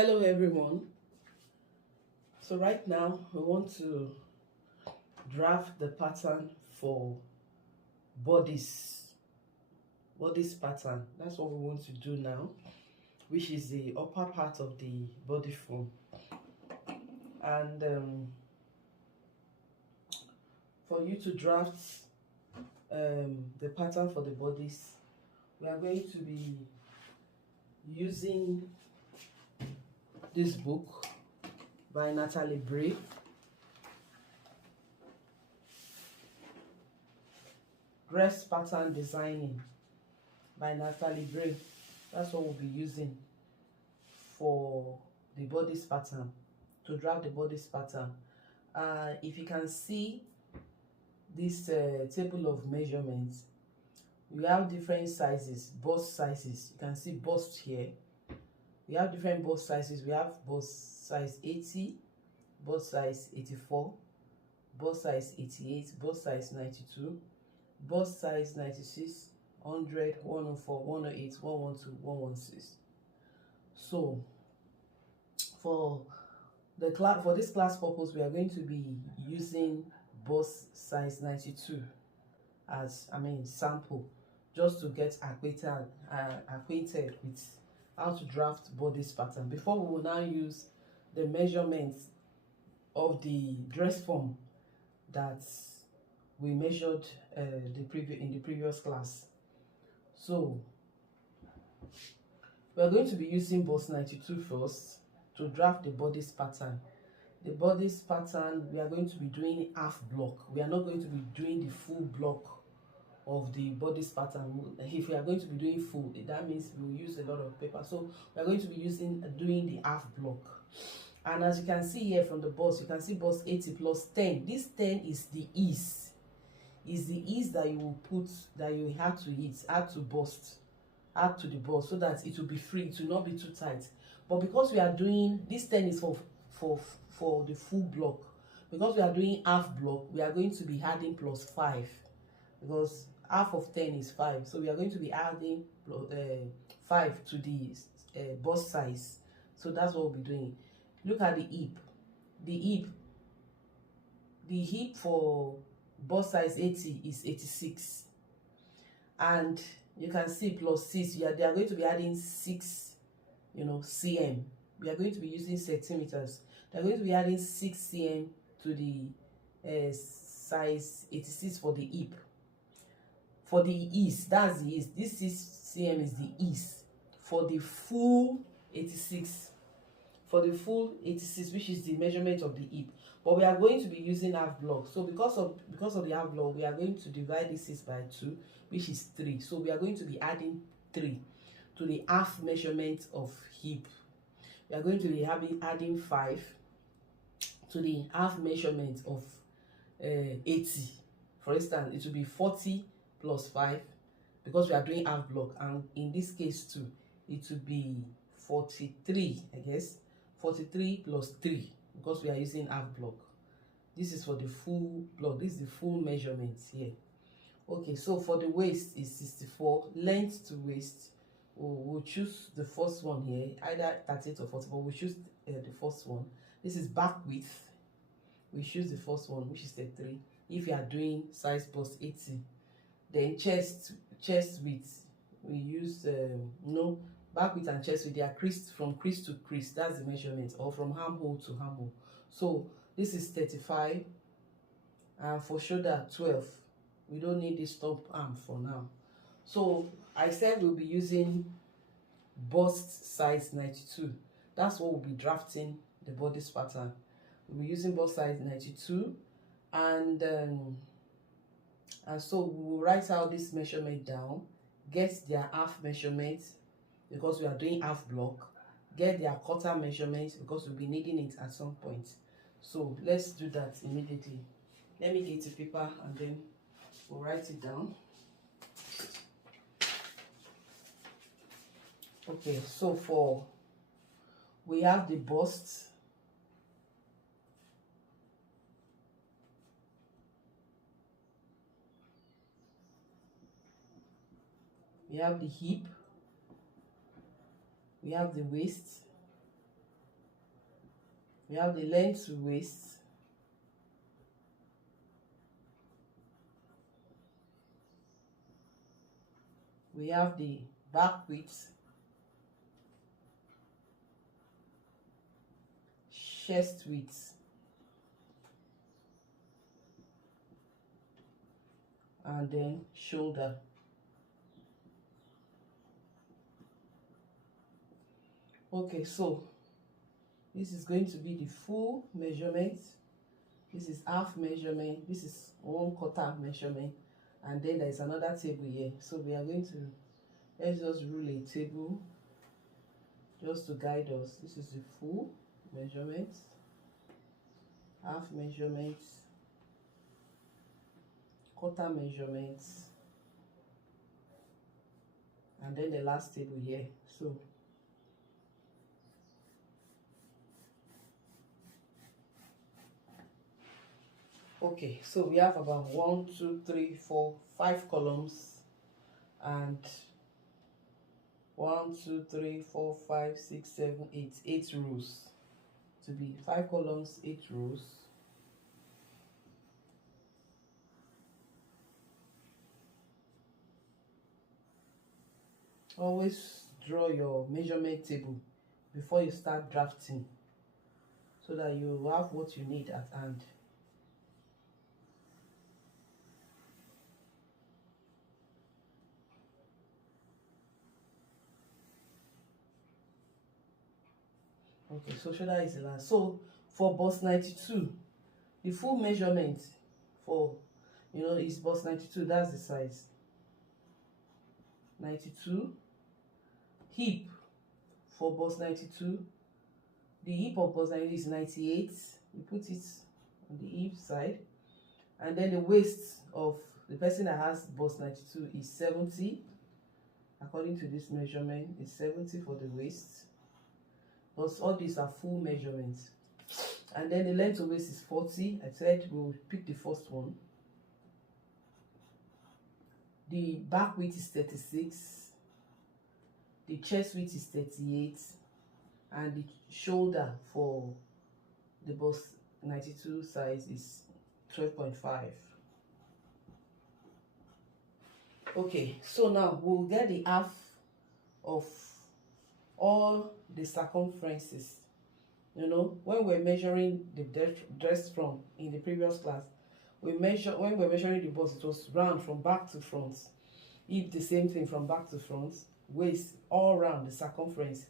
Hello everyone. So right now we want to draft the pattern for bodice pattern. That's what we want to do now, which is the upper part of the body form. And for you to draft the pattern for the bodice, we are going to be using this book by Natalie Bray. Dress Pattern Designing by Natalie Bray. That's what we'll be using for the bodice pattern, to draft the bodice pattern. If you can see this table of measurements, we have different sizes, bust sizes. You can see bust here. We have different bust sizes. We have bust size 80, bust size 84, bust size 88, bust size 92, bust size 96, 100, 104, 108, 112, 116. So for this class purpose, we are going to be using bust size 92 as sample, just to get acquainted with how to draft bodice pattern before we will now use the measurements of the dress form that we measured in the previous class. So we are going to be using bust 92 first to draft the bodice pattern. The bodice pattern, we are going to be doing half block. We are not going to be doing the full block of the bodice pattern. If we are going to be doing full, that means we will use a lot of paper. So we are going to be doing the half block. And as you can see here from the bust, you can see bust 80 plus 10. This 10 is the ease. Is the ease that you will put, that you have to add to the bust, so that it will be free, it will not be too tight. But because we are doing this 10 is for the full block, because we are doing half block, we are going to be adding plus 5, because half of 10 is 5. So we are going to be adding 5 to the bust size. So that's what we'll be doing. Look at the hip. The hip for bust size 80 is 86, and you can see plus 6. They are going to be adding 6 cm. We are going to be using centimeters. They are going to be adding 6 cm to the size 86 for the hip. For the ease, that's the ease. This 6 cm is the ease for the full 86. For the full 86, which is the measurement of the hip. But we are going to be using half block. So because of the half block, we are going to divide this 6 by 2, which is 3. So we are going to be adding 3 to the half measurement of hip. We are going to be adding 5 to the half measurement of 80. For instance, it will be 40 plus 5, because we are doing half block, and in this case too, it will be 43, I guess. 43 plus 3, because we are using half block. This is for the full block. This is the full measurement here. Okay, so for the waist is 64. Length to waist, we'll choose the first one here, either 38 or 40, but we'll choose the first one. This is back width. We choose the first one, which is 33. If you are doing size bust 80, then chest width, we use back width and chest width, they are creased from crease to crease. That's the measurement, or from armhole to armhole. So this is 35, and for shoulder 12. We don't need this top arm for now. So I said we'll be using bust size 92. That's what we'll be drafting the bodice pattern. We'll be using bust size 92, and so we will write out this measurement down, get their half measurement, because we are doing half block, get their quarter measurement, because we'll be needing it at some point. So let's do that immediately. Let me get a paper and then we'll write it down. Okay, so we have the bust. We have the hip, we have the waist, We have the length to waist. We have the back width, chest width, and then shoulder. Okay, so this is going to be the full measurement. This is half measurement. This is 1/4 measurement, and then there is another table here. So we are going to, let's just rule a table just to guide us. This is the full measurement, half measurement, 1/4 measurement, and then the last table here. So okay, so we have about 1, 2, 3, 4, 5 columns, and 1, 2, 3, 4, 5, 6, 7, 8 rows. To be 5 columns, 8 rows. Always draw your measurement table before you start drafting, so that you have what you need at hand. Okay, so shoulder is the last. So for bust 92, the full measurement for, is bust 92. That's the size 92. Hip for bust 92, the hip of bust 92 is 98. You put it on the hip side, and then the waist of the person that has bust 92 is 70. According to this measurement, is 70 for the waist. Because all these are full measurements. And then the length of waist is 40. I said we'll pick the first one. The back width is 36. The chest width is 38. And the shoulder for the bust 92 size is 12.5. Okay, so now we'll get the half of all the circumferences. When we're measuring the dress from in the previous class, when we're measuring the bust, it was round from back to front. Hip, the same thing from back to front. Waist, all round the circumference.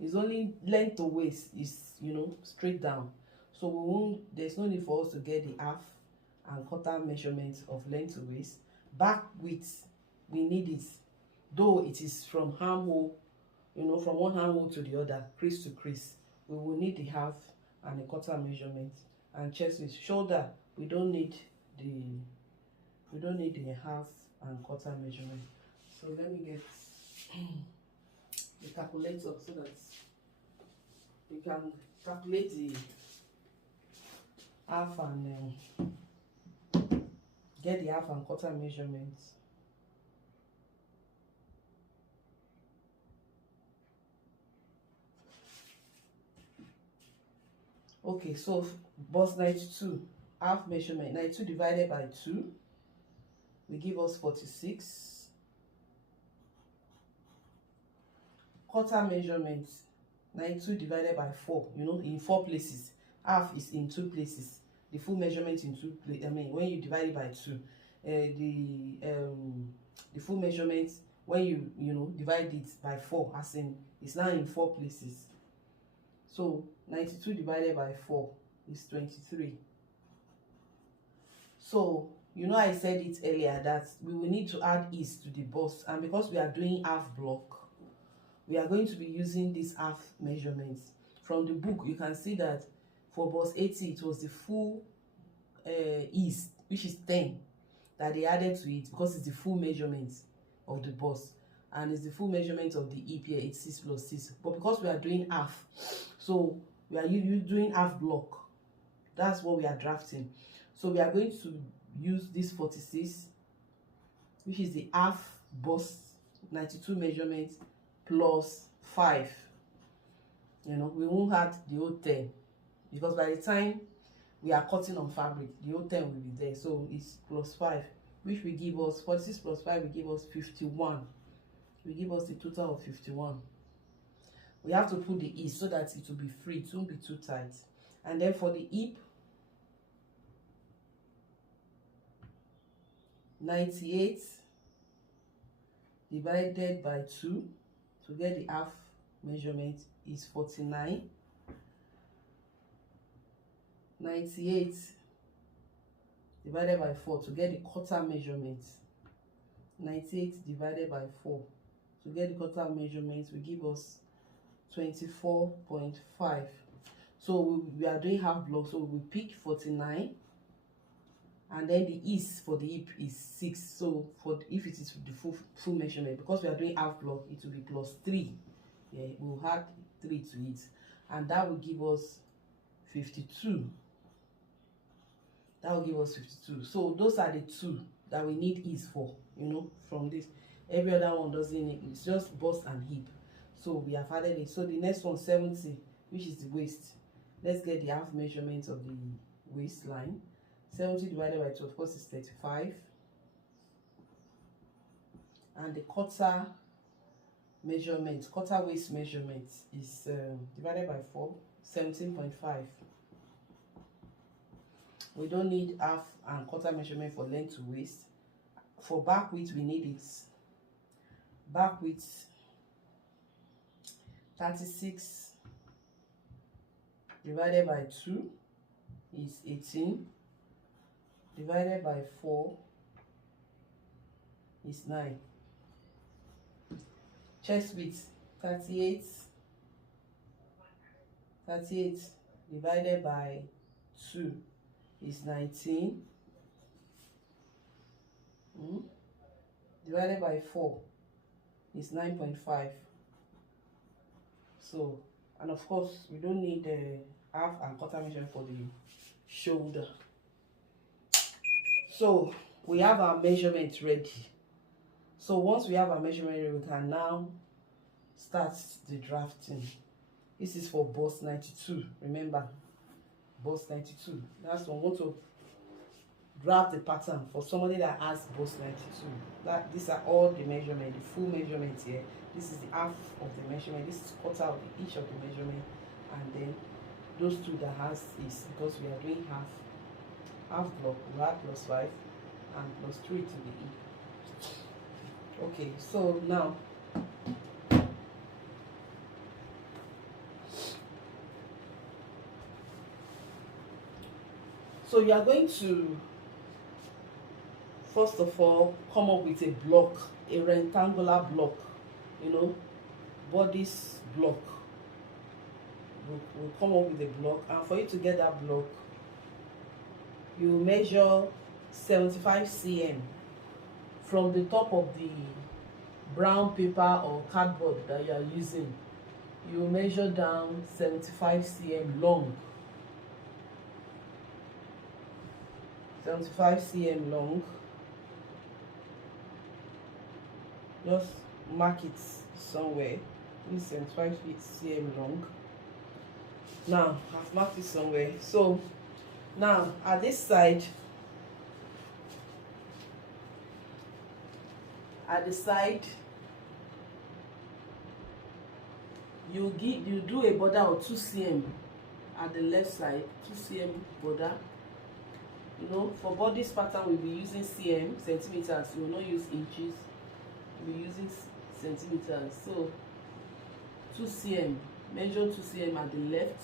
It's only length to waist is, straight down. So there's no need for us to get the half and 1/4 measurement of length to waist. Back width, we need it, though it is from armhole, from one armhole to the other, crease to crease. We will need the half and a 1/4 measurement. And chest width, shoulder, we don't need the half and 1/4 measurement. So let me get the calculator so that we can calculate the half and get the half and 1/4 measurements. Okay, so bust 92, half measurement, 92 divided by 2 will give us 46. 1/4 measurement, 92 divided by 4, in 4 places. Half is in 2 places. The full measurement in 2 places. When you divide it by 2, the full measurement, when you divide it by 4, as in it's now in 4 places. So 92 divided by 4 is 23. So I said it earlier that we will need to add ease to the bust, and because we are doing half block, we are going to be using this half measurements. From the book, you can see that for bust 80, it was the full ease, which is 10, that they added to it, because it's the full measurement of the bust, and it's the full measurement of the hip here. It's 6 plus 6. But because we are doing half, so we are doing half block. That's what we are drafting. So we are going to use this 46, which is the half bust 92 measurement, plus 5. We won't add the whole 10. because by the time we are cutting on fabric, the whole 10 will be there. So it's +5, which will give us 46 + 5 will give us 51. Will give us the total of 51. We have to put the ease so that it will be free, it won't be too tight. And then for the hip, 98 divided by 2 to get the half measurement is 49. 98 divided by 4 to get the quarter measurement. 98 divided by 4 to get the quarter measurement will give us 24.5. So we are doing half block, so we pick 49, and then the ease for the hip is 6. So for if it is the full measurement, because we are doing half block, it will be +3. Yeah, we'll add 3 to it, and that will give us 52. That will give us 52. So those are the two that we need ease for, you know, from this. Every other one doesn't need, it's just bust and hip. So we have added it. So the next one, 70, which is the waist. Let's get the half measurement of the waistline. 70 divided by 2, of course, is 35. And the quarter measurement, quarter waist measurement is divided by 4, 17.5. We don't need half and quarter measurement for length to waist. For back width, we need it. Back width, 36 divided by 2 is 18. Divided by 4 is 9. Chest width, 38. 38 divided by 2 is 19. Divided by 4 is 9.5. So, and of course, we don't need the half and quarter measurement for the shoulder. So we have our measurement ready. So once we have our measurement ready, we can now start the drafting. This is for bust 92. Remember, bust 92. That's when we want to draft the pattern for somebody that has bust 92. These are all the measurement, the full measurement here. This is the half of the measurement. This is quarter of each of the measurement, and then those two that has is because we are doing half block. We add +5 and +3 to the E. Okay, so now you are going to first of all come up with a block, a rectangular block, you know, bodice block. We'll come up with a block, and for you to get that block, you measure 75 cm from the top of the brown paper or cardboard that you are using. You measure down 75 cm long. 75 cm long. Just mark it somewhere. This is 75 cm long. Now I've marked it somewhere. So now at this side, you do a border of 2 cm at the left side, 2 cm border. You know, for bodice pattern we'll be using cm, centimeters. We will not use inches. We'll be using centimeters. So 2 cm, measure 2 cm at the left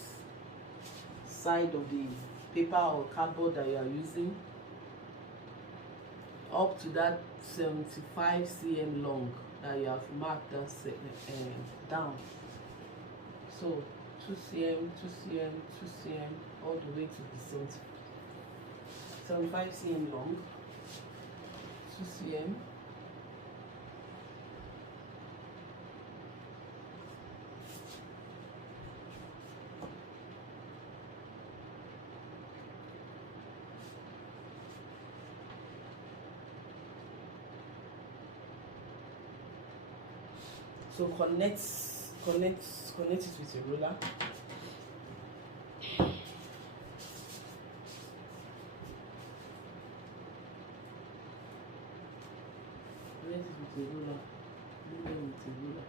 side of the paper or cardboard that you are using, up to that 75 cm long that you have marked down. So 2 cm, 2 cm, 2 cm, all the way to the 75 cm long, 2 cm. So connect it with a ruler. Connect it with a ruler. Label with a ruler.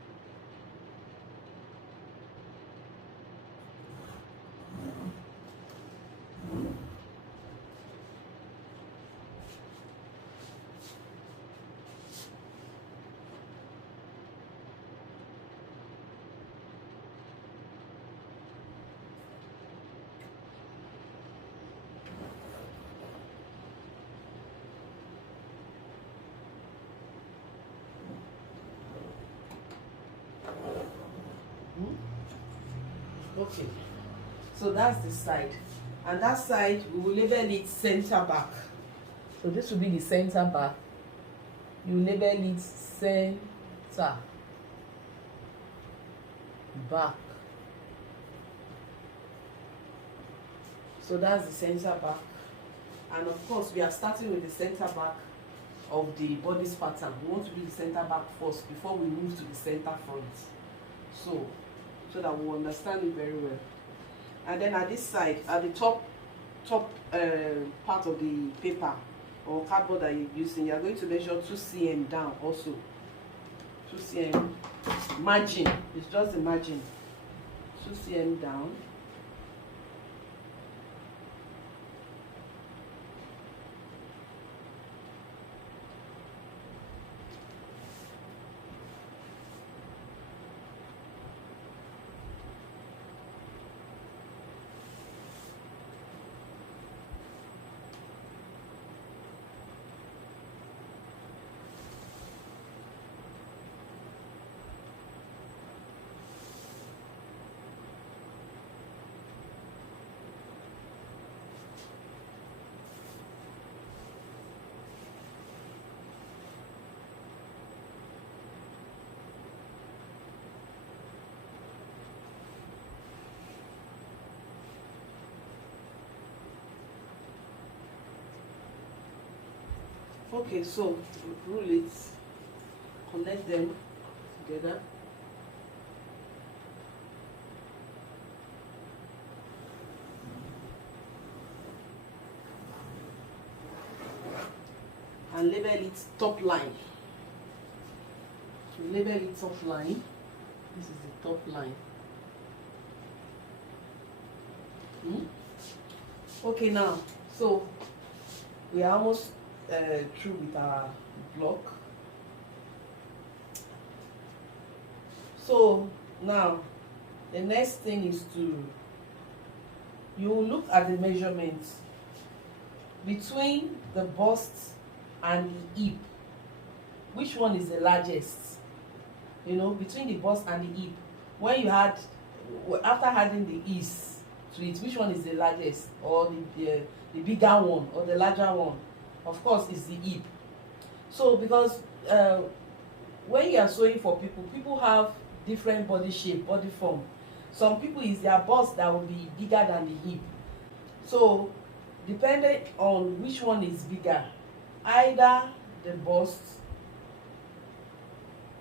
Okay, so that's the side, and that side we will label it center back. So this will be the center back. You label it center back. So that's the center back, and of course we are starting with the center back of the bodice pattern. We want to do the center back first before we move to the center front, so that we understand it very well. And then at this side, at the top part of the paper or cardboard that you're using, you're going to measure 2 cm down also. 2 cm margin, it's just the margin. 2 cm down. Okay, so rule it, connect them together. And label it top line. So label it top line. This is the top line. Okay, now, so we are almost through with our block. So now the next thing is you look at the measurements between the bust and the hip. Which one is the largest? You know, between the bust and the hip, when you had, after adding the ease to it, which one is the largest, or the bigger one or the larger one? Of course it's the hip. So because when you are sewing for people have different body shape, body form. Some people is their bust that will be bigger than the hip. So depending on which one is bigger, either the bust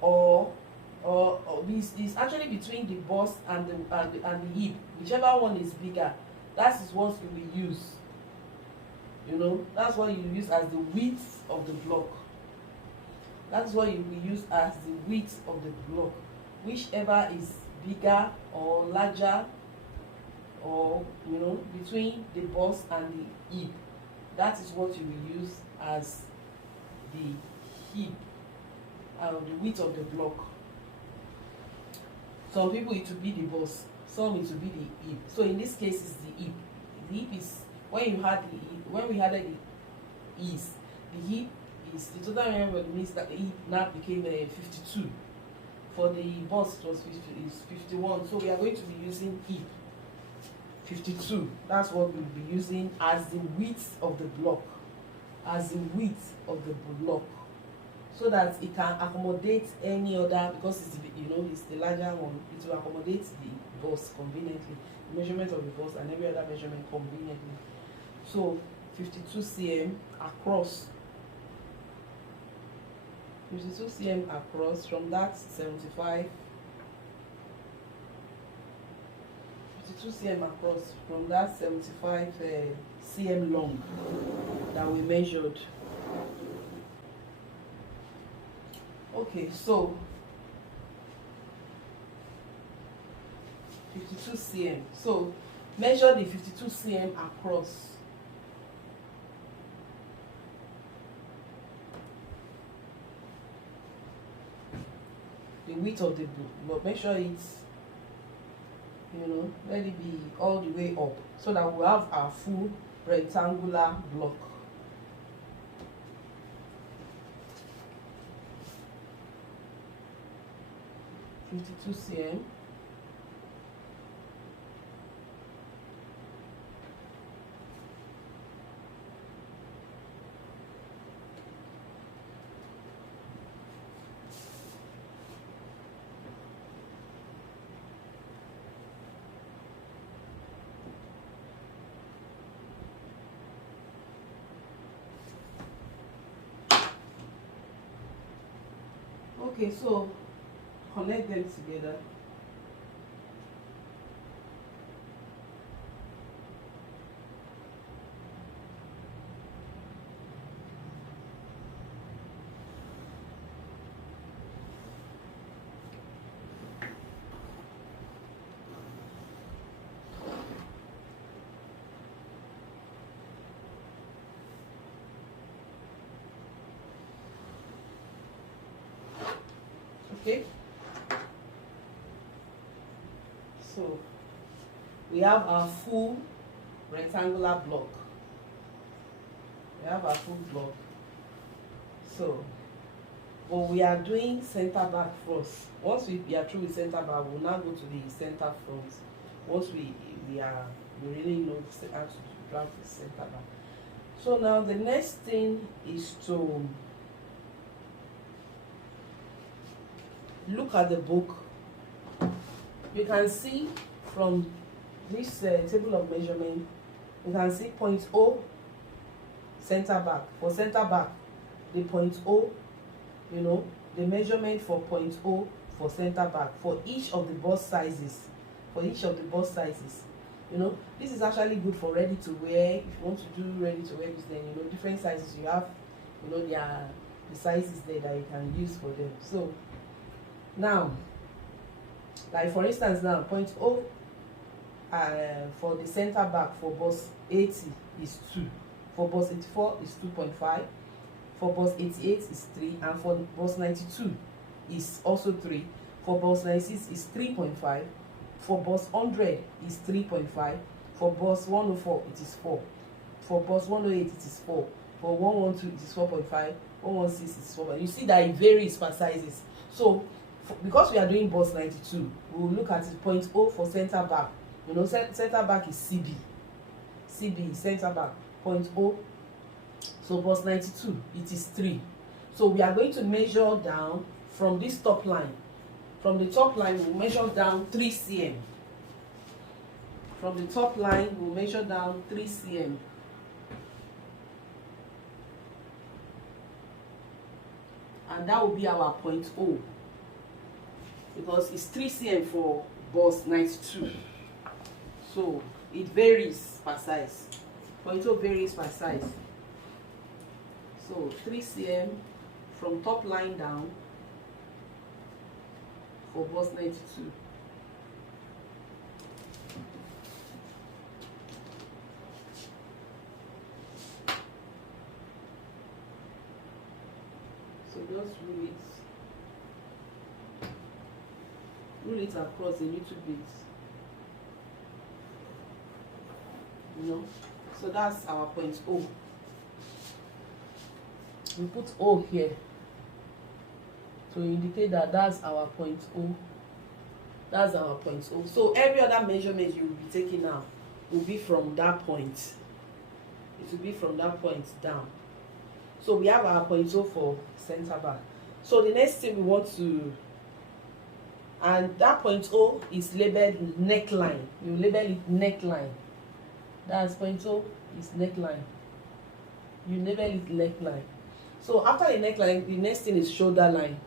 or it's actually between the bust and the hip. Whichever one is bigger, that is what you will use. You know, that's what you use as the width of the block. That's what you will use as the width of the block. Whichever is bigger or larger, or you know, between the bust and the hip, that is what you will use as the hip and the width of the block. Some people it will be the bust, some it will be the hip. So in this case it's the hip. The hip is when we had the ease, the hip is the total measurement means that the hip now became 52. For the bust it was 51. So we are going to be using hip 52. That's what we'll be using as the width of the block, as the width of the block, so that it can accommodate any other, because it's it's the larger one. It will accommodate the bust conveniently, the measurement of the bust and every other measurement conveniently. So 52 cm across, 52 cm across. From that 75, 52 cm across, from that 75 cm long that we measured. Okay, so 52 cm. So measure the 52 cm across. The width of the block, make sure it's, let it be all the way up, so that we have our full rectangular block. (52 cm). Okay, so connect them together. Okay, so we have our full rectangular block. We have our full block. So, but we are doing center back first. Once we are through with center back, we'll now go to the center front. Once we really know how to draft the center back. So now the next thing is to look at the book. You can see from this table of measurement, you can see point O center back. For center back, the point O, the measurement for point O for center back for each of the bust sizes. This is actually good for ready to wear. If you want to do ready to wear this, then different sizes you have, there are the sizes there that you can use for them. So now, like for instance, now point O for the center back for bust 80 is 2, for bust 84 is 2.5, for bust 88 is 3, and for bust 92 is also 3, for bust 96 is 3.5, for bust 100 is 3.5, for bust 104 it is 4, for bust 108 it is 4, for 112 it is 4.5, 116 is 4. You see that it varies per sizes. So because we are doing bust 92, we will look at the point O for center back. Center back is CB is center back, point O. So bust 92, it is 3. So we are going to measure down from this top line. From the top line, we'll measure down 3 cm. From the top line, we'll measure down 3 cm. And that will be our point O. Because it's 3 cm for bust 92. So it varies per size. Point O varies by size. So 3 cm from top line down for bust 92. So just rule it across a little bit. So that's our point O. We put O here to indicate that that's our point O. That's our point O. So every other measurement you will be taking now will be from that point. It will be from that point down. So we have our point O for center back. So the next thing we want to, and that point O is labeled neckline. You label it neckline. That's point O is neckline. You label it neckline. So after the neckline, the next thing is shoulder line.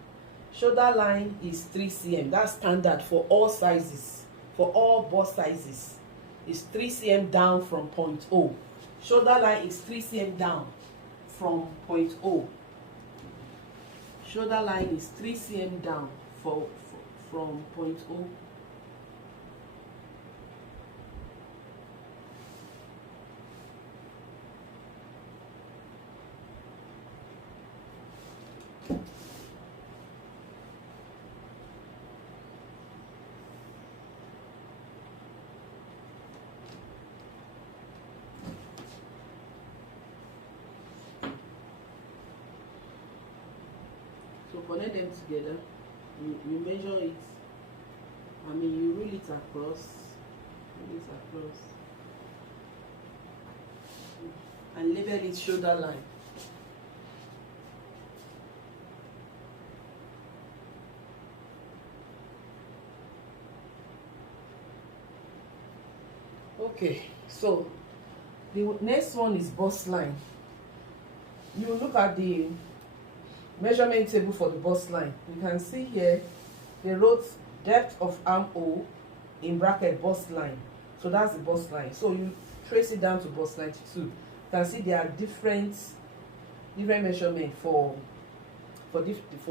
Shoulder line is 3 cm. That's standard for all sizes, for all bust sizes. It's 3 cm down from point O. Shoulder line is 3 cm down from point O. shoulder line is 3 cm down from point O. So connect them together, you measure it, you rule it across, and label it shoulder line. Okay, so the next one is bust line. You look at the measurement table for the bust line. You can see here they wrote depth of armhole in bracket bust line. So that's the bust line. So you trace it down to bust 92. You can see there are different measurement for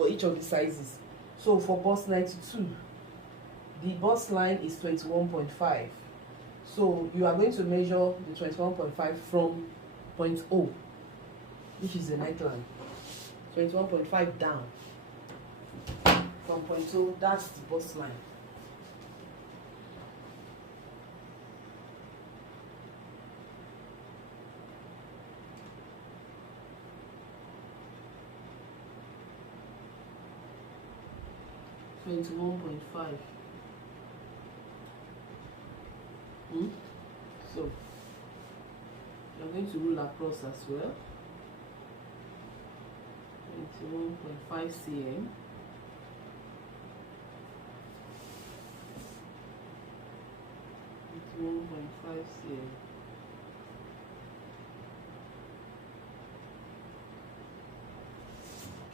each of the sizes. So for bust 92, the bust line is 21.5. So you are going to measure the 21.5 from point O, which is the neckline. 21.5 down from point O, that's the bust line. So you're going to rule across as well. 21.5 cm.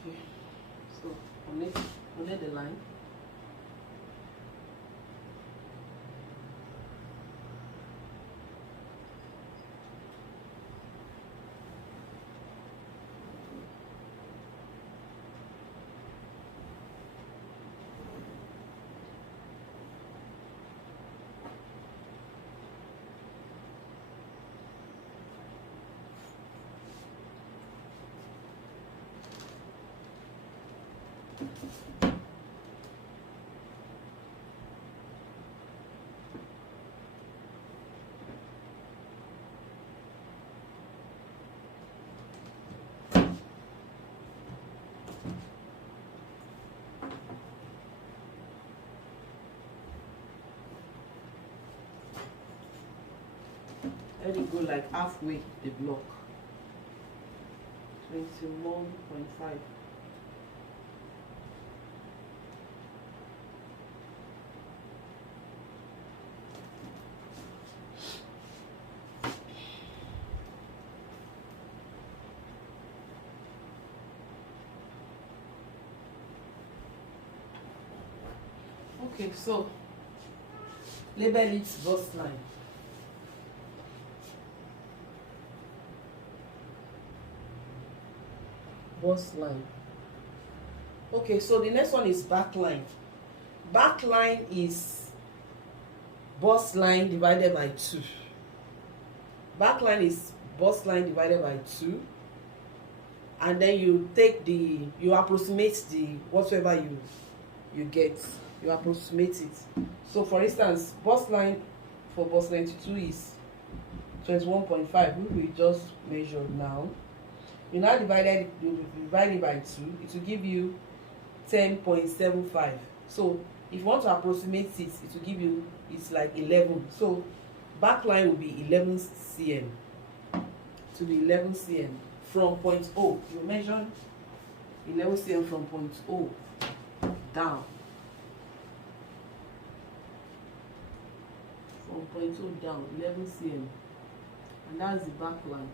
Okay, so connect the line. Let it go like halfway the block. 21.5. Okay, so label it bust line. Bust line. Okay, so the next one is back line. Back line is bust line divided by 2. Back line is bust line divided by 2, and then you approximate the whatever you get, you approximate it. So for instance, bust line for bust 92 is 21.5, which we just measured now. You now divide it by 2, it will give you 10.75. So if you want to approximate it, it will give you, it's like 11. So back line will be 11 cm. To be 11 cm from point O. You measure 11 cm from point O down. From point O down, 11 cm. And that's the back line.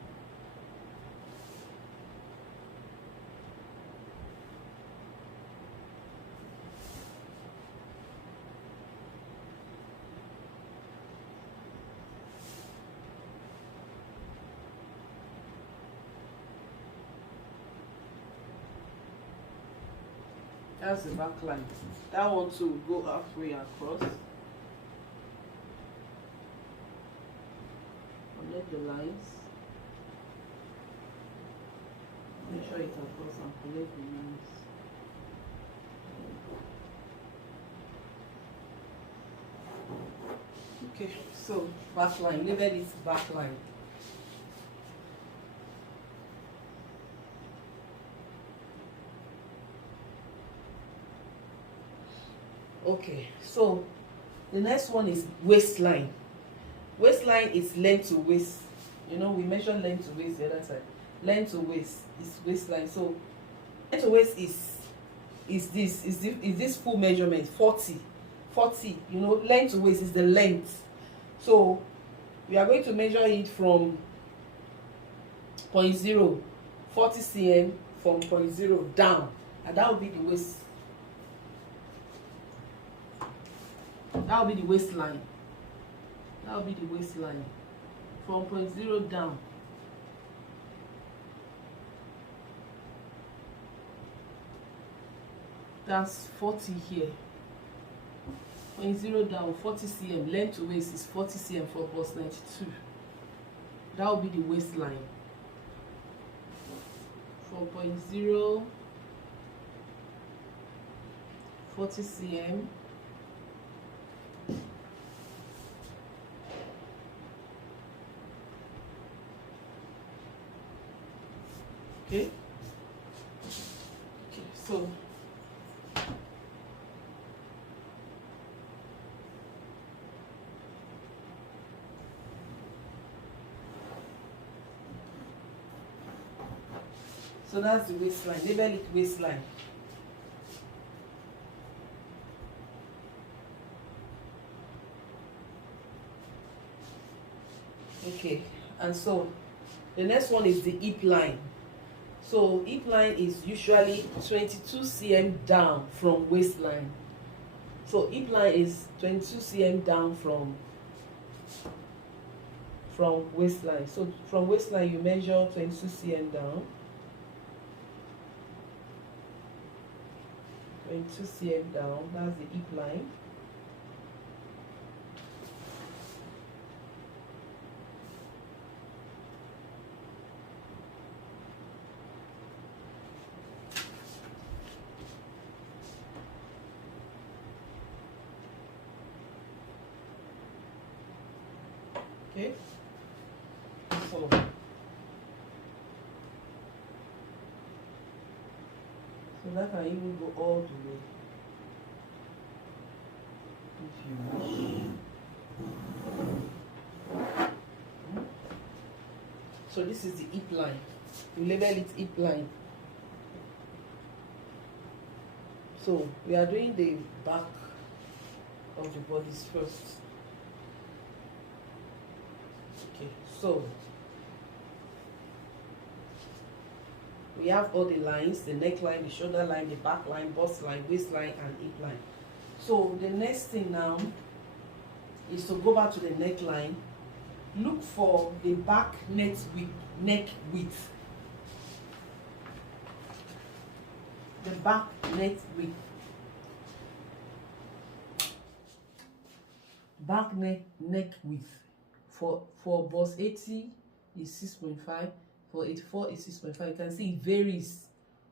That's the back line. That one too will go halfway across. Connect the lines. Make sure it's across and connect the lines. Okay, so back line. Label it back line. Okay, so the next one is waistline. Waistline is length to waist. You know, we measure length to waist the other side. Length to waist is waistline. So length to waist is this full measurement 40. You know, length to waist is the length. So we are going to measure it from 0.0 40 cm from 0.0 down, and that will be the waist. That will be the waistline. That will be the waistline from 0.0 down. That's 40 here. 0.0 down, 40 cm. Length to waist is 40 cm for bust 92. That will be the waistline. From 0.0, 40 cm. Okay. Okay, so that's the waistline. Label it waistline. Okay, and so the next one is the hip line. So hip line is usually 22 cm down from waistline. So hip line is 22 cm down from waistline. So from waistline you measure 22 cm down. 22 cm down, that's the hip line. Okay, so that can even go all the way if you wish. So this is the hip line. You label it hip line. So we are doing the back of the bodice first. Okay, so we have all the lines: the neckline, the shoulder line, the back line, bust line, waistline, and hip line. So the next thing now is to go back to the neckline. Look for the back neck width. The back neck width. Back neck width. For bust 80 is 6.5. For 84 is 6.5. You can see it varies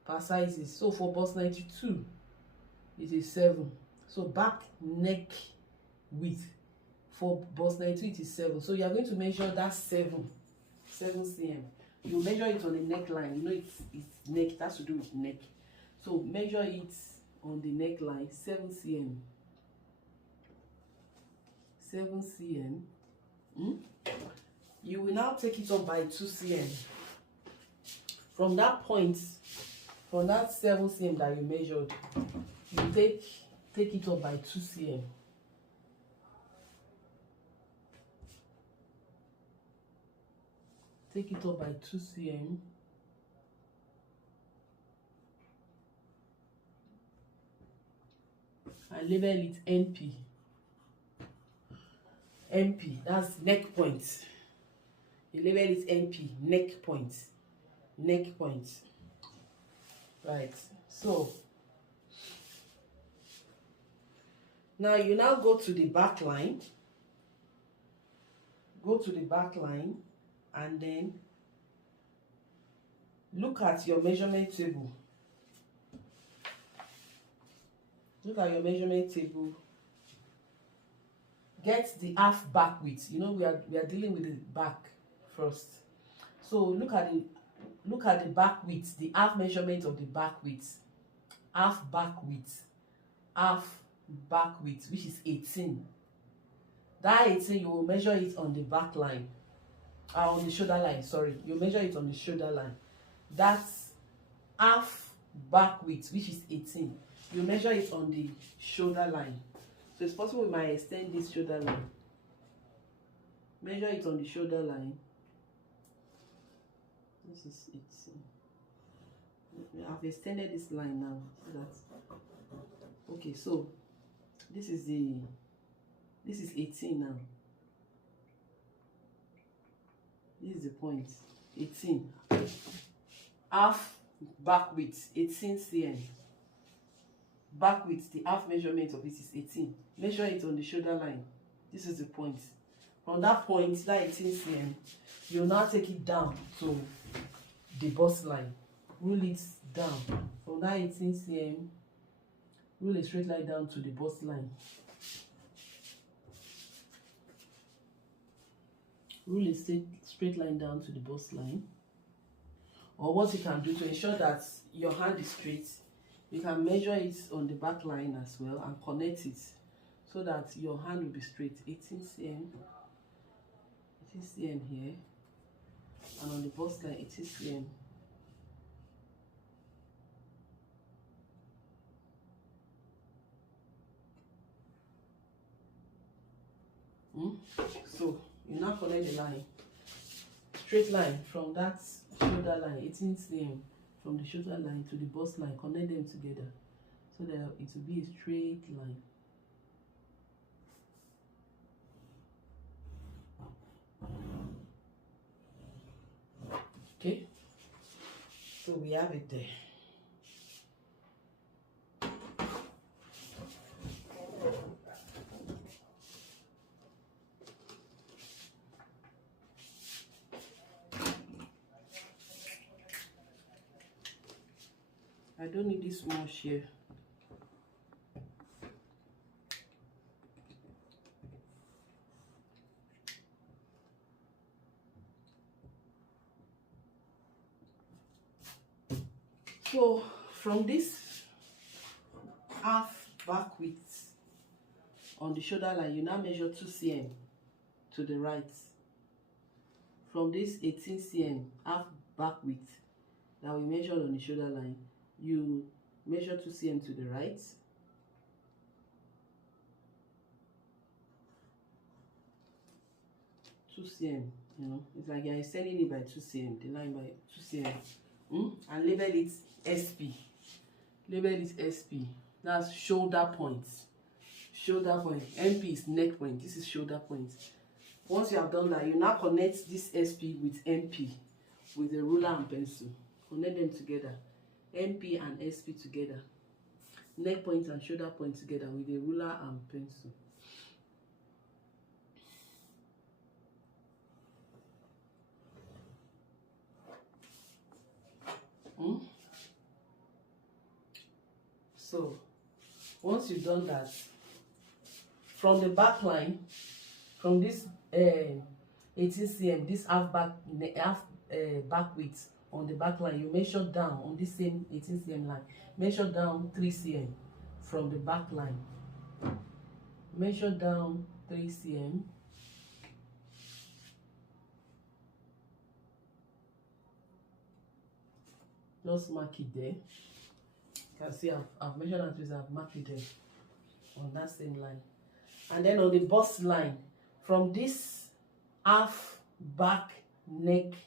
per sizes. So for bust 92 it is 7. So back neck width for bust 92 it is 7. So you are going to measure that 7 cm. You measure it on the neckline. You know it's neck, it has to do with neck. So measure it on the neckline, 7 cm. 7 cm. You will now take it up by 2 cm. From that point, from that 7 cm that you measured, you take it up by 2 cm. Take it up by 2 cm. And label it NP. NP, that's neck point. You label it NP, neck point. Neck point. Right. So Now you now go to the back line. Go to the back line and then look at your measurement table. Look at your measurement table. Get the half back width. You know we are dealing with the back first. So look at the back width, the half measurement of the back width. Half back width. Half back width, which is 18. That 18 you will measure it on the back line. On the shoulder line, sorry. You measure it on the shoulder line. That's half back width, which is 18. You measure it on the shoulder line. So it's possible we might extend this shoulder line. Measure it on the shoulder line. This is 18. I've extended this line now. So that's okay. So this is 18 now. This is the point. 18. Half back width, 18 cm. Back width, the half measurement of it is 18. Measure it on the shoulder line. This is the point. From that point, that 18 cm, you'll now take it down to the bust line. Rule it down. From that 18 cm, rule a straight line down to the bust line. Rule a straight line down to the bust line. Or what you can do to ensure that your hand is straight, you can measure it on the back line as well and connect it so that your hand will be straight. 18 cm here, and on the bust line 18 cm. So you now connect the line, straight line from that shoulder line, 18 cm, from the shoulder line to the bust line. Connect them together so that it will be a straight line. Okay, so we have it there. I don't need this much here. So from this half back width on the shoulder line, you now measure 2 cm to the right. From this 18 cm half back width that we measured on the shoulder line, you measure 2 cm to the right. You know, it's like you're extending it by 2 cm, the line by 2 cm. And label it SP. Label it SP. That's shoulder point. Shoulder point. MP is neck point. This is shoulder point. Once you have done that, you now connect this SP with MP with a ruler and pencil. Connect them together. MP and SP together. Neck point and shoulder point together with a ruler and pencil. So once you've done that, from the back line, from this 18 cm, this half back width on the back line, you measure down on this same 18 cm line, measure down 3 cm from the back line. Measure down 3 cm. Just mark it there. You can see I've measured that with, I've marked it there on that same line. And then on the bust line, from this half back width,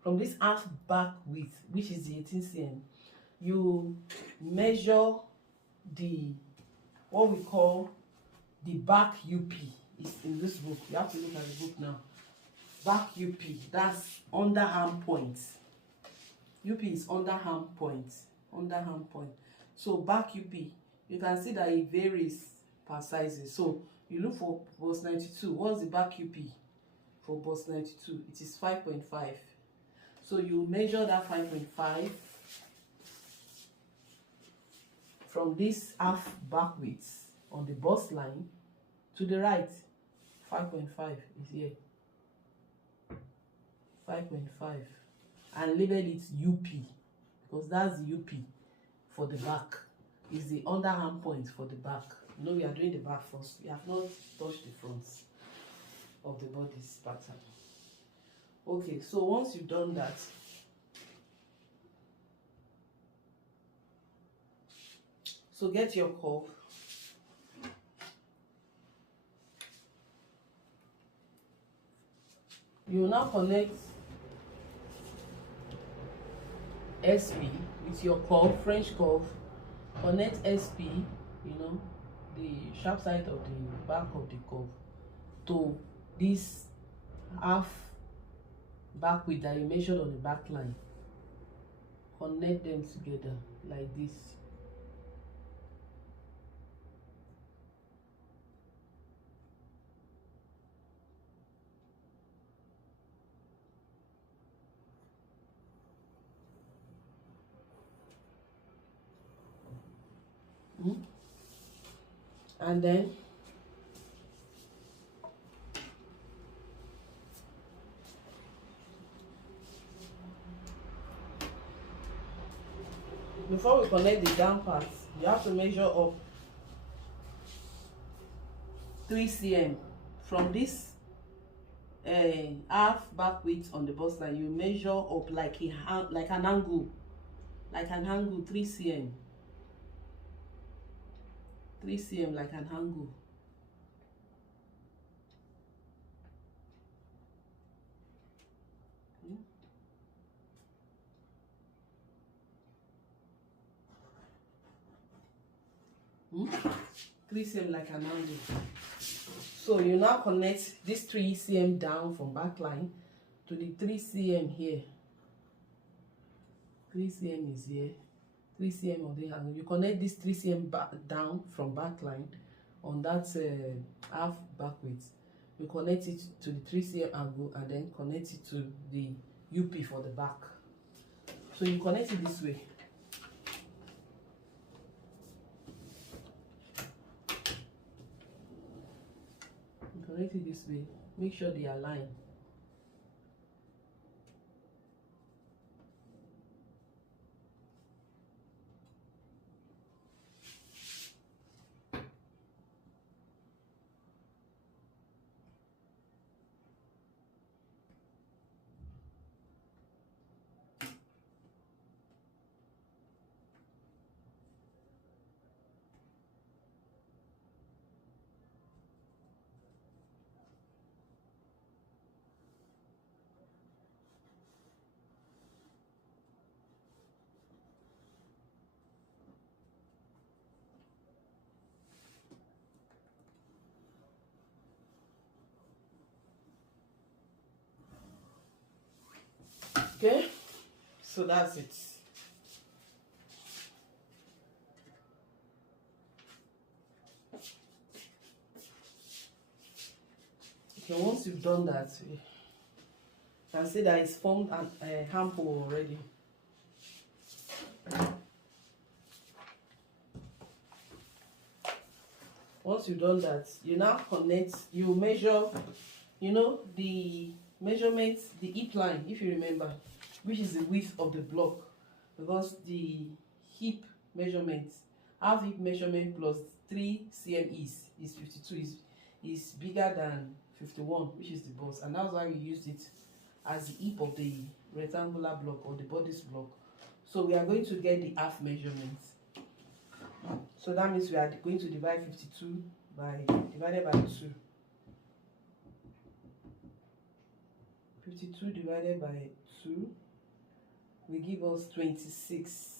from this half back width, which is the 18 cm, you measure the, what we call the back UP. Is in this book. You have to look at the book now. Back UP, that's underarm point. UP is underarm point. Underarm point. So back UP, you can see that it varies per sizes. So you look for bust 92. What's the back UP for bust 92? It is 5.5. So you measure that 5.5 from this half back width on the bust line to the right. 5.5 is here. 5.5, and label it UP, because that's the UP for the back. Is the underarm point for the back. You know, we are doing the back first. We have not touched the front of the bodice pattern. Okay, so once you've done that, so get your curve. You will now connect SP with your curve, French curve. Connect SP, you know, the sharp side of the back of the curve, to this half back width that you measured on the back line. Connect them together like this. And then before we connect the down part, you have to measure up 3 cm from this half back width on the bust line. You measure up like an angle, 3 cm. 3 cm like an angle. Hmm? 3 cm like an angle. So you now connect this 3 cm down from back line to the 3 cm here. 3 cm is here. 3 cm on the angle. You connect this 3 cm back down from back line on that half back width. You connect it to the 3 cm angle and then connect it to the UP for the back. So you connect it this way. You connect it this way. Make sure they align. Okay, so that's it. Okay, once you've done that, you can see that it's formed a hamper already. Once you've done that, you now connect, you measure, you know, the measurements, the hip line, if you remember, which is the width of the block, because the hip measurement, half hip measurement plus 3 cm is 52, is bigger than 51, which is the bust, and that's why we used it as the hip of the rectangular block or the bodice block. So we are going to get the half measurement. So that means we are going to divide 52 divided by 2. 52 divided by 2 will give us 26.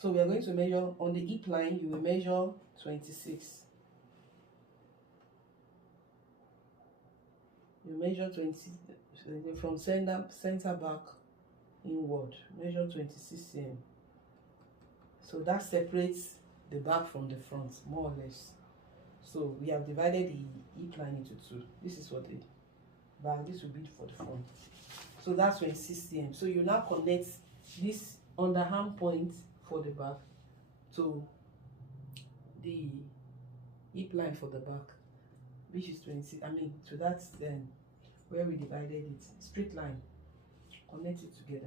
So we are going to measure on the hip line, you will measure 26. You measure 20 from center back inward, measure 26 cm. So that separates the back from the front, more or less. So we have divided the hip line into two. This is for the back, this will be for the front. So that's 26 cm. So you now connect this underarm point for the back to the hip line for the back, which is 26. To that where we divided it, straight line, connect it together.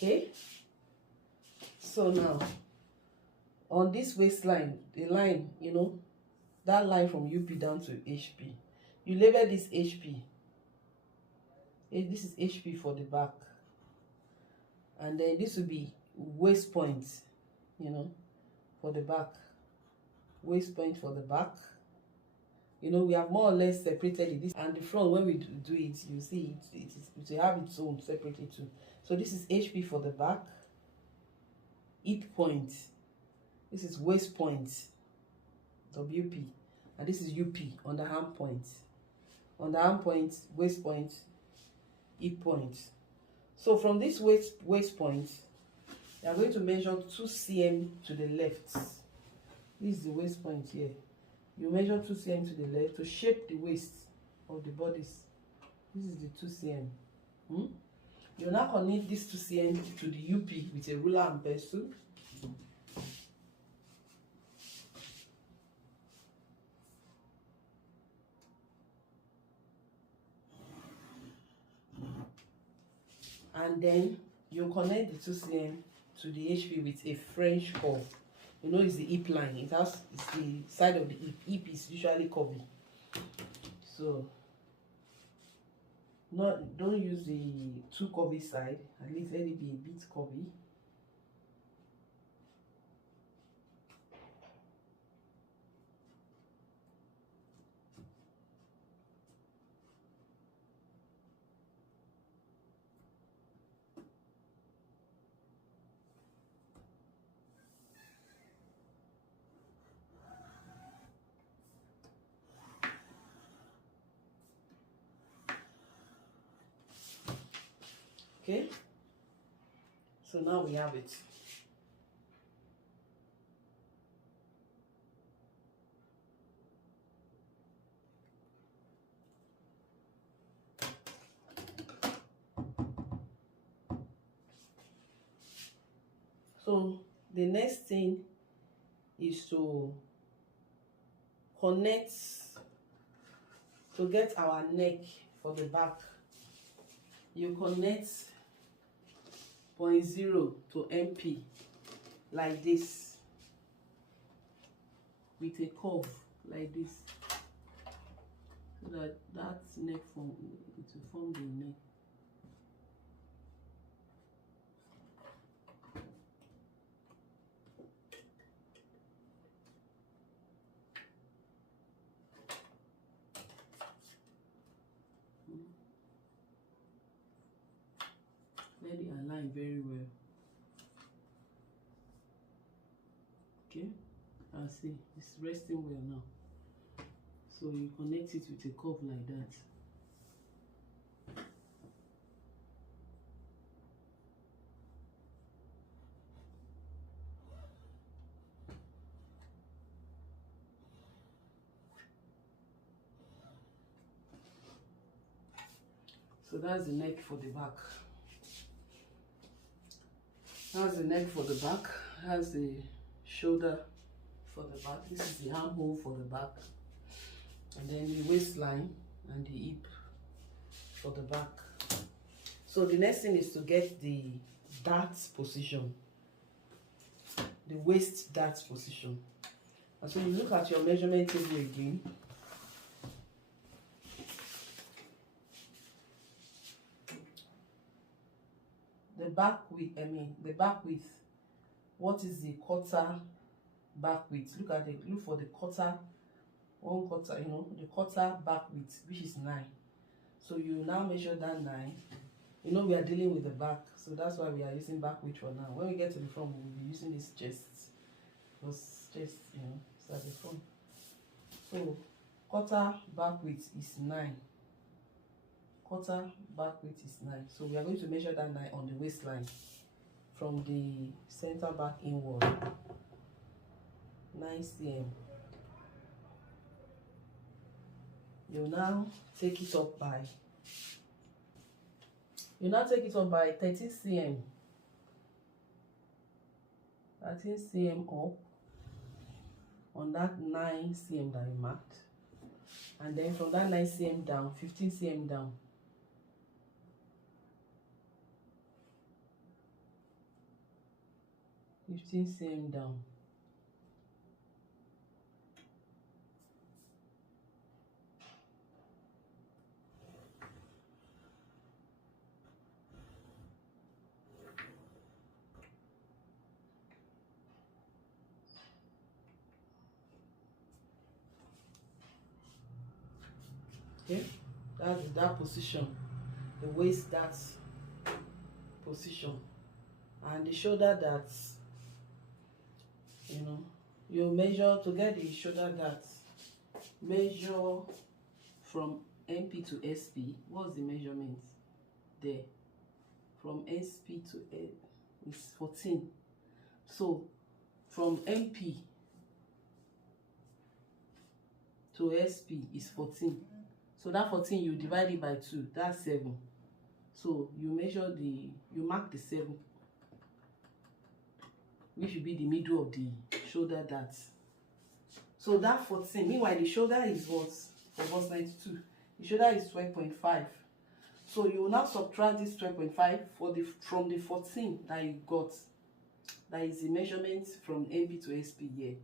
Okay, so now on this waistline, the line, that line from UP down to HP, you label this HP. This is HP for the back, and then this will be waist point, for the back, waist point for the back. We have more or less separated this, and the front, when we do it, you see it will have its own separately too. So this is HP for the back, hip point, this is waist point, WP, and this is UP, underarm point, waist point, hip point. So from this waist point, you are going to measure 2 cm to the left. This is the waist point here. You measure 2 cm to the left to shape the waist of the bodice. This is the 2 cm. You now connect this 2 cm to the UP with a ruler and pencil. And then you connect the 2 cm to the HP with a French curve. It's the hip line. It's the side of the hip. Hip is usually curvy. So don't use the too curvy side. At least let it be a bit curvy. Okay, so now we have it. So the next thing is to connect, to get our neck for the back. You connect 0.0 to MP like this with a curve like this, so that neck form, it will form the neck. Let it align very well. Okay, and see, it's resting well now. So you connect it with a curve like that. So that's the neck for the back. That's the neck for the back. That's the shoulder for the back. This is the armhole for the back. And then the waistline and the hip for the back. So the next thing is to get the dart position, the waist dart position. And so you look at your measurement table again. The back width, what is the quarter back width? Look at it, look for the quarter, 1/4, the quarter back width, which is 9. So you now measure that 9. You know we are dealing with the back, so that's why we are using back width for now. When we get to the front, we will be using this chest, because chest, you know, it's at the front. So quarter back width is 9. Quarter back width is 9. So we are going to measure that 9 on the waistline from the center back inward. 9 cm. You now take it up by 13 cm. 13 cm up on that 9 cm that you marked, and then from that 9 cm down, 15 cm down. Down. Okay, that's that position. The waist, that position, and the shoulder, that, you know, you measure to get the shoulder that. Measure from MP to SP. What's the measurement there? From SP to A is 14. So from MP to SP is 14. So that 14, you divide it by 2, that's 7. So you measure you mark the 7, which should be the middle of the shoulder dart. So that 14, meanwhile the shoulder is what? For bust 92, the shoulder is 12.5. So you will now subtract this 12.5 from the 14 that you got. That is the measurement from MP to SP here.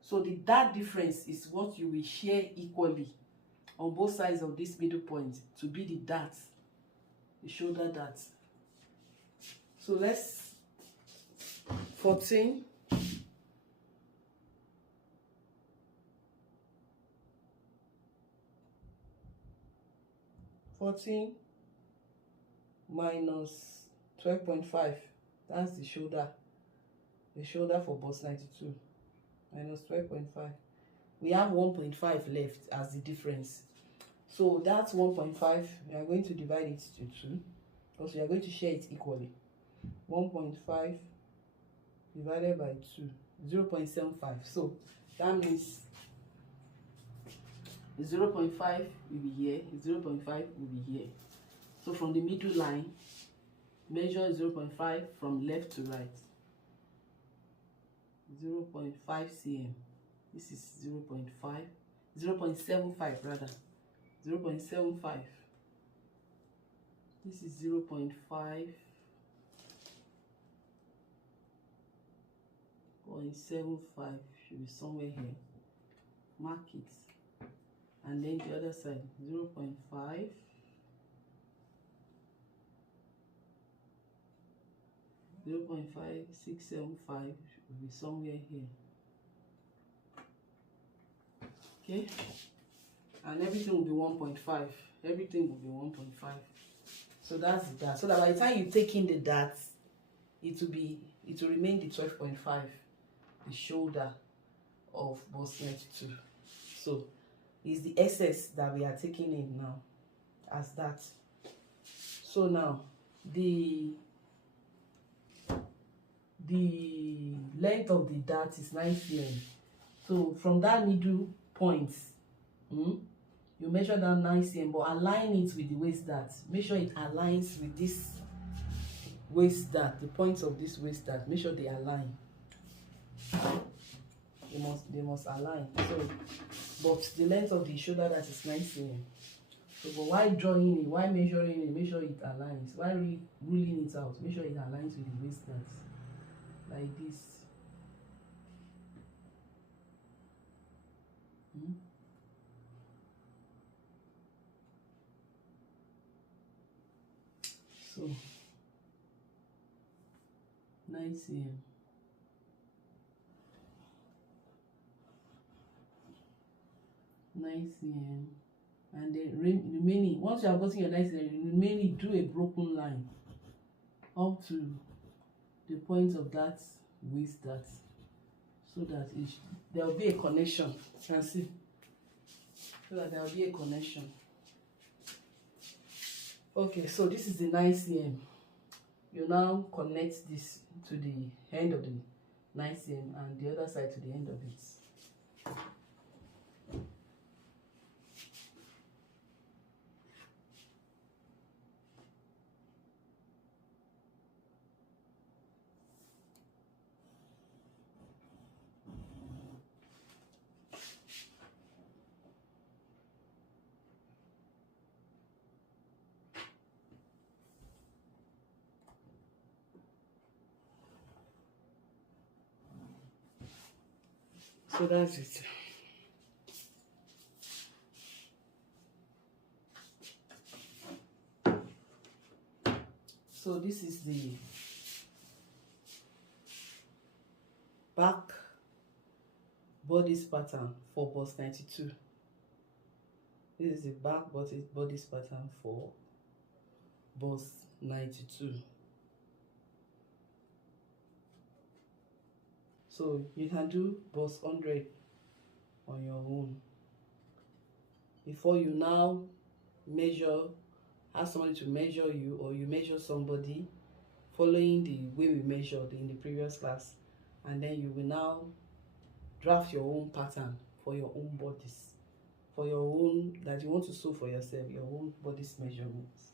So that difference is what you will share equally on both sides of this middle point to be the dart, the shoulder dart. So let's 14 minus 12.5, that's the shoulder for bust 92, minus 12.5. We have 1.5 left as the difference. So that's 1.5. We are going to divide it to 2, because we are going to share it equally. 1.5 divided by 2, 0.75. So that means 0.5 will be here, 0.5 will be here. So from the middle line, measure 0.5 from left to right. 0.5 cm. This is 0.75 rather. 0.75. This is 0.5. 0.75 should be somewhere here. Mark it. And then the other side, 0.5. 0.5675 will be somewhere here. Okay, and everything will be 1.5. Everything will be 1.5. So that's that. So that by the time you take in the darts, it will remain the 12.5, the shoulder of bust 92. So it's the excess that we are taking in now as that. So now the length of the dart is 9 cm. So from that middle point, you measure down 9 cm, but align it with the waist dart. Make sure it aligns with this waist dart, the points of this waist dart. Make sure they align. They must align. So, but the length of the shoulder dart is 9 cm. So, but while drawing it, while measuring it, make sure it aligns. While ruling it out, make sure it aligns with the waist dart, like this. So 9 cm. 9 cm, and then remaining, once you have gotten your nice area, remaining, do a broken line up to the point of that waist, that so that there will be a connection. You can see, so that there will be a connection. Okay, so this is the 9 cm. You now connect this to the end of the 9 cm and the other side to the end of it. So that's it. So this is the back bodice pattern for bust 92. This is the back bodice pattern for bust 92. So you can do bust 100 on your own before you now ask somebody to measure you, or you measure somebody following the way we measured in the previous class, and then you will now draft your own pattern for your own bodice, for your own, that you want to sew for yourself, your own bodice measurements.